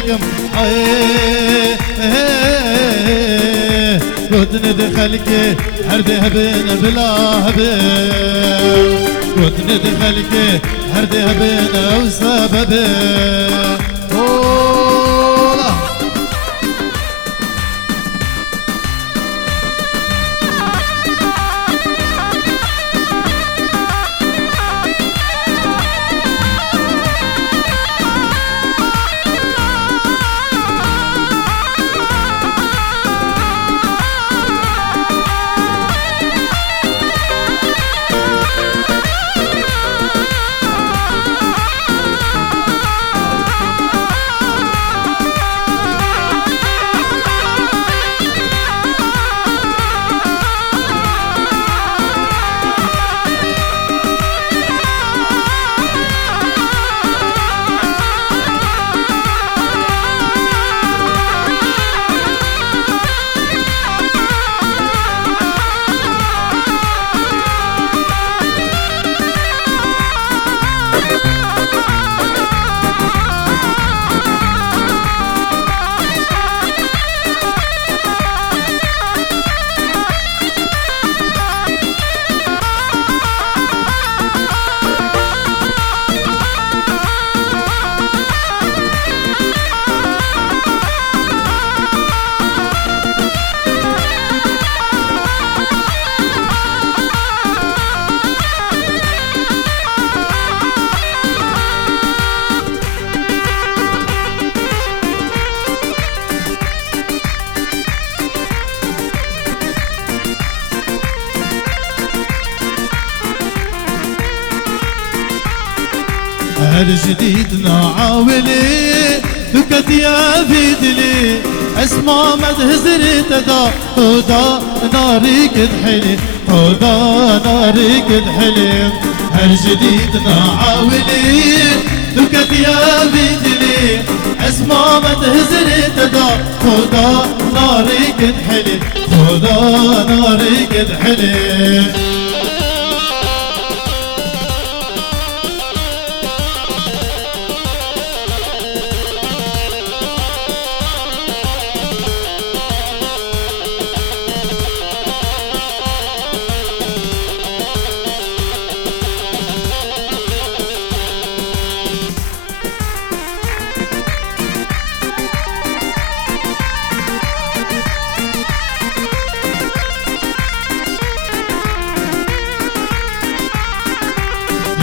لكم ودن دخلك هر ذهبنا بلا هبل ودن دخلك هر ذهبنا وسبب هر جديد نعاولي دكتيا في دلي اسمع مدهزري تدا خدا ناري كدحلي خدا ناري كدحلي هر جديد نعاولي دكتيا في دلي اسمع مدهزري تدا خدا ناري كدحلي خدا ناري كدحلي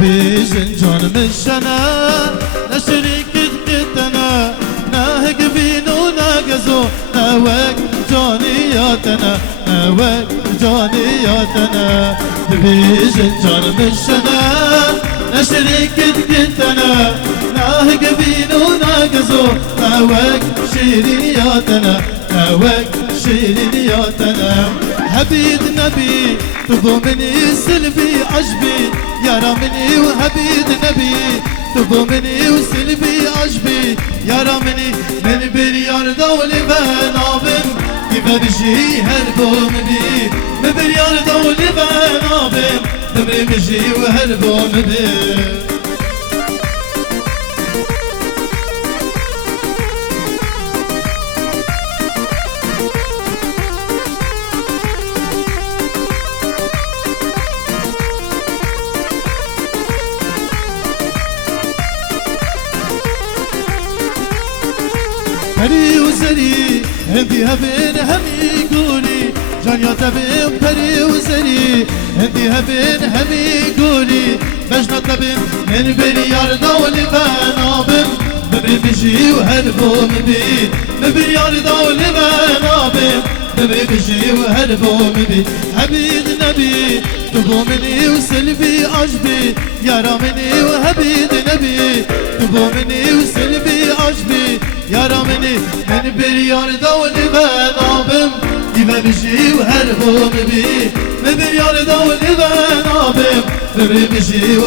بيجن جون مشنا نشريك دقتنا ناهق بينو ناقزو ناوك جونياتنا ناوك جونياتنا بيجن جون مشنا نشريك دقتنا ناهق بينو ناقزو ناوك شيرينياتنا ناوك شيرينياتنا حبيب نبي تبو مني سلبي عجبي يا رامني وحبيب نبي تبو مني وسلبي عجبي يا رامني من بريار دولي بنابم كيف بجي هربو مني من بريار دولي بنابم دمري بجي وهربو مني پری و زری هندی هبین همی گولی جانیا تبین پری و زری هندی هبین همی گولی مجنا تبین من بری یار دولی بنابم ببری بجی و هربو مبی ببری یار دولی بنابم ببری بجی و هربو مبی حبیب نبی تبو منی و سلبی عجبی یارا منی و حبیب نبی تبو منی و سلبی عجبی يا مني من بريار دولي بنابم يبا بجي وهربو مبي من بريار دولي بنابم مبي بجي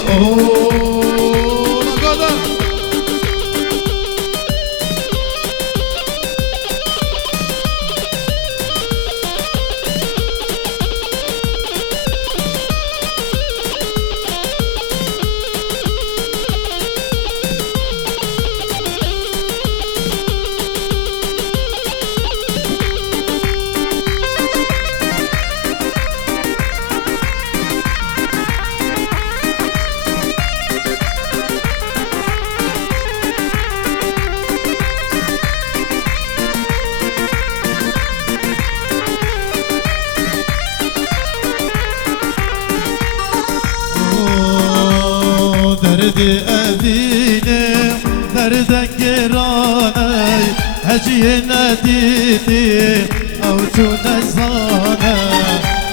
هبي أبيني دردك جراني هجي ناديتي أو تنزانا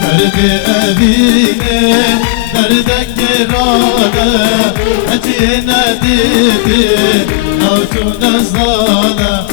هبي أبيني دردك جراني هجي ناديتي أو تنزانا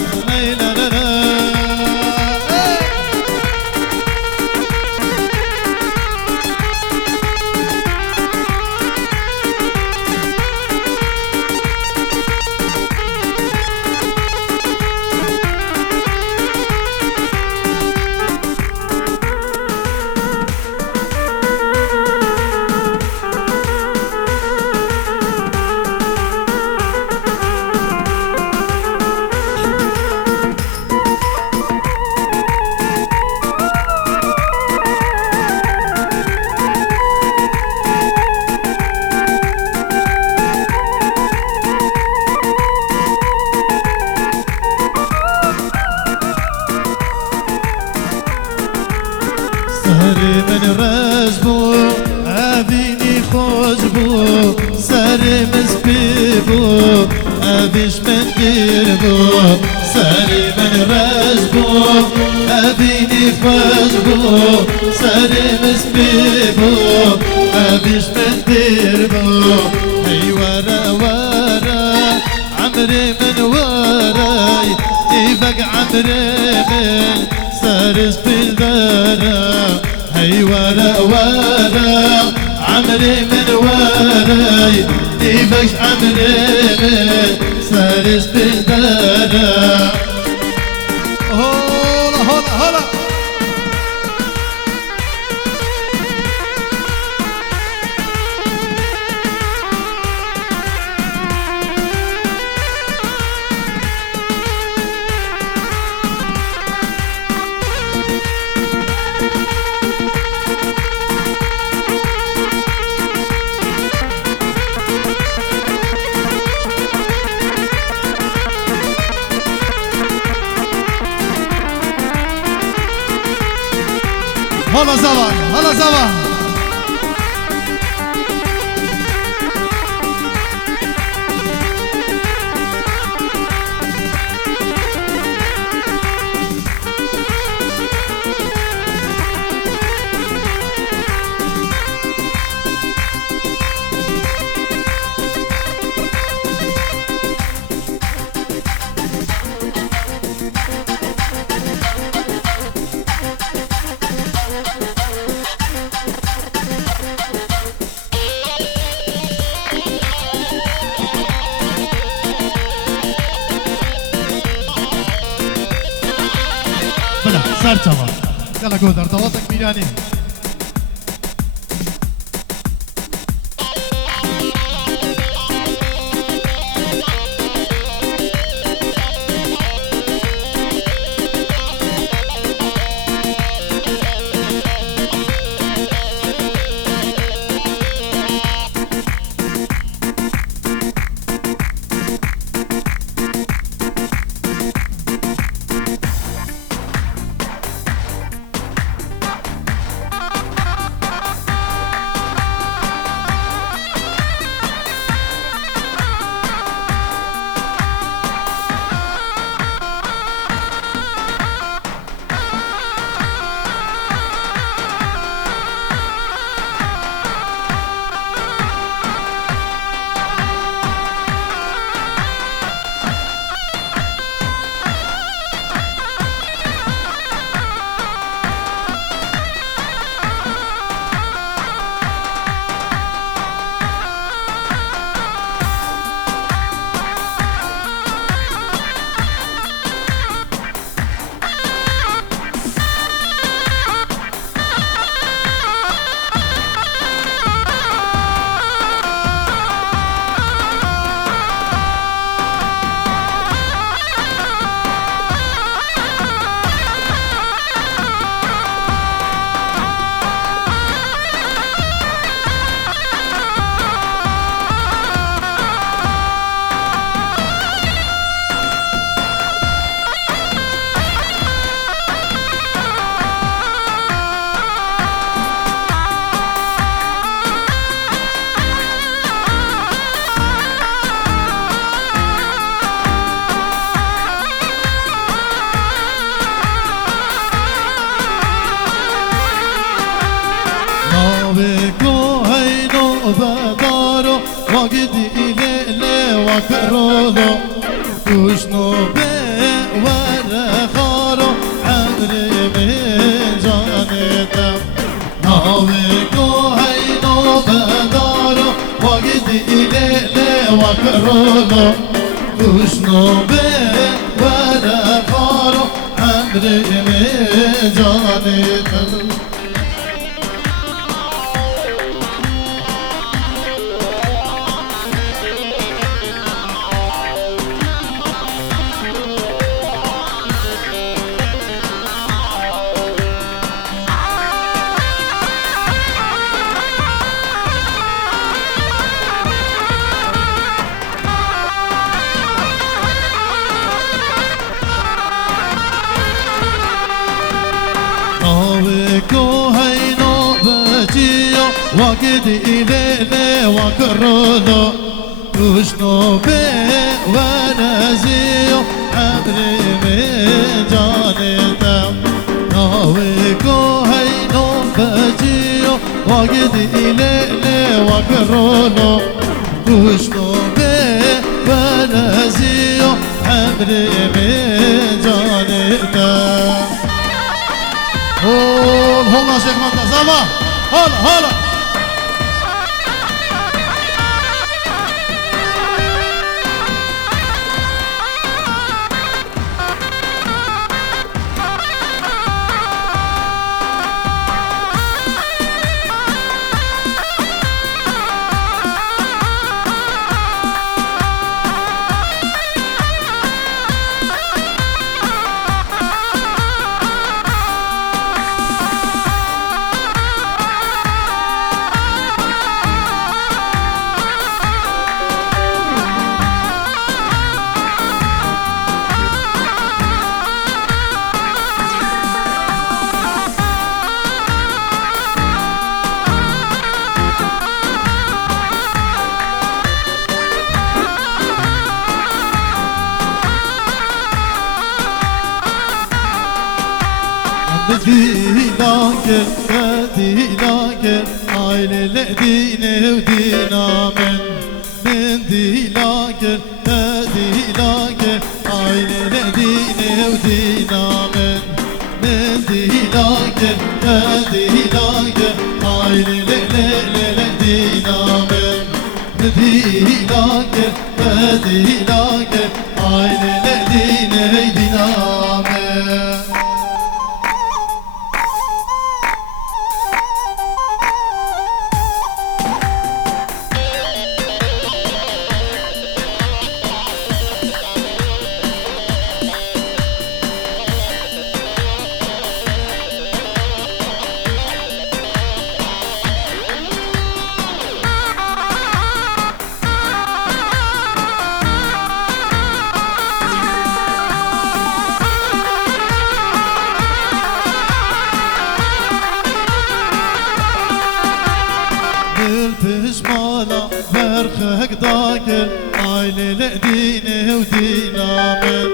سهري من رجبو أبيني خوشبو سهري مسبيبو أبيش من ديربو سهري من رجبو أبيني خوشبو سهري مسبيبو أبيش من ديربو هي ورا ورا عمري من وراي إيبك عمري من سارس بالدارا هي ورا ورا عمري من وراي ديبش عمري من سارس بالدارا هولا هولا هولا هلا زوان هلا زوان بله سر چوا کلا گودر دواتک میرانی رولو كشنو بي ورخارو عمري من جانتم ناويكو هينو بدارو وقت إلي وكرولو كشنو بي ورخارو عمري من جانتم ناويكو هينو بجيو وقت إليلي وكرولو كشنو بي ونزيو عمري من جانتم ناويكو هينو بجيو وقت إليلي وكرولو كشنو بي ونزيو عمري من جانتم هلا شيخ منتصفة هلا ديلاكر عيل ديني ودينا من ديلاكر عيل ديني ودينا من ديلاكر عيل دينا من ديلاكر عيل ديني دينا بالبجمالة برخك داكل عيل ديني ودينا من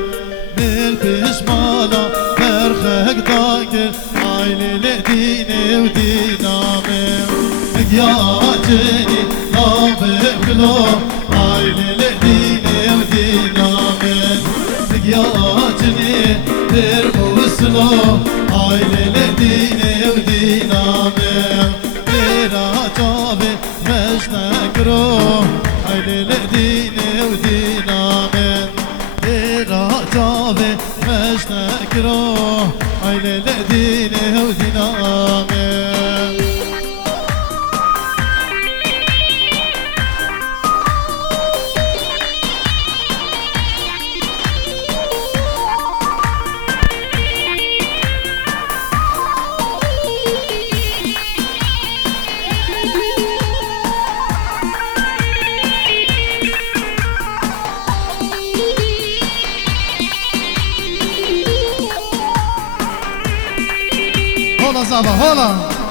بالبجمالة برخك داكل عيل ديني ودينا من يا جني لا بكلو عيل ديني ودينا من يا جني برموسلو عيل ديني ودينا من مجنكرو عيل ديني ودينا من رجابي مجنكرو عيل ديني ودينا من Hola Zaba, hola!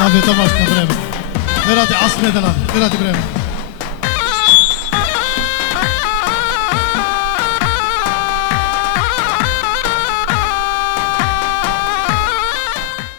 Lafiyete başla Bremen. Nerede asıl eden abi? Nerede Bremen?